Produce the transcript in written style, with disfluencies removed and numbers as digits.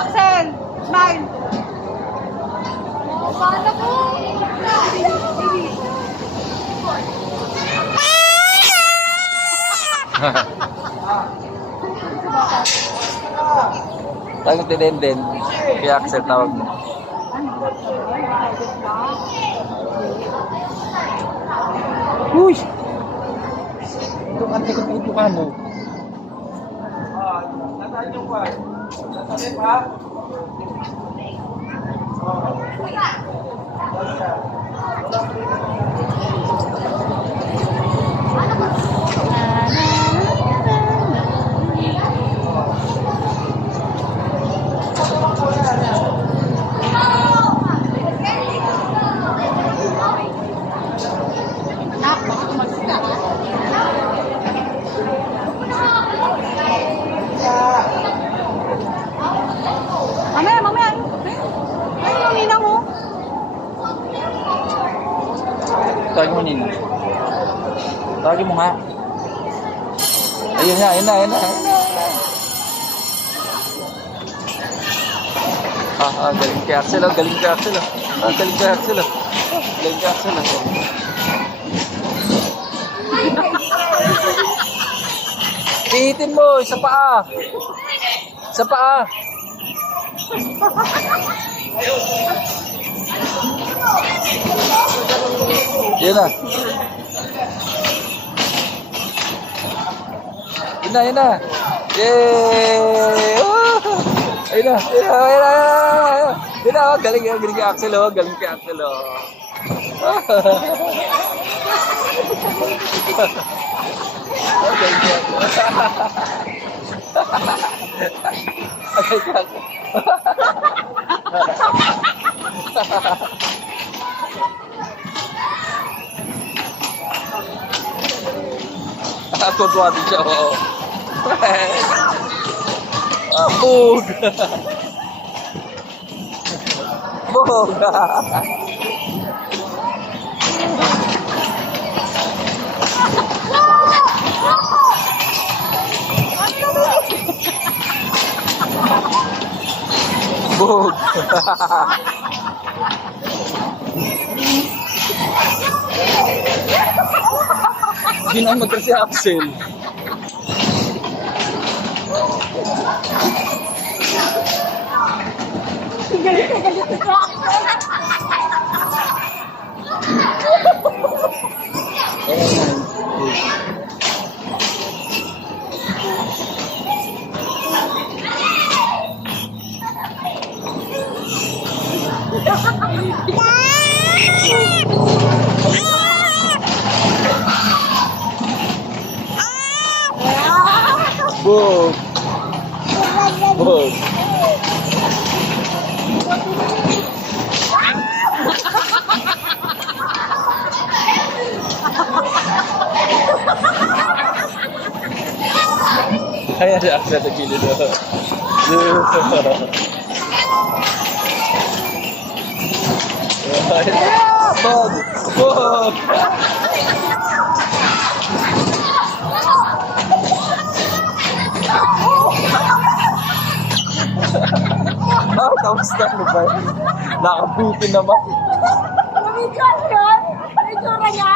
Axel! Smile! Oh, paano po? Tawag tinenden. Kaya Axel tawag mo. Uy! Ito ang tikot ng ito ka mo. Nasaan yung kwan? Nasaan pa? Mamaya. Ay, mamina mo. Tawag mo nina. Tawagin mo nga. Ayun na. Galing kay Axel. Galing kay Axel. Pihitin mo, isa paa. Yan na. Yun na. Yay! Ayun na. Galing kay Axel. Tuwa din siya, oo. Bug! Bug! Hindi na magkara si Axel. Galit ito. Bug! Kaya si Axel sa gilid. Bug! Tapos na ano ba? Nakabuti naman. Namidyan yun? May tsura niya?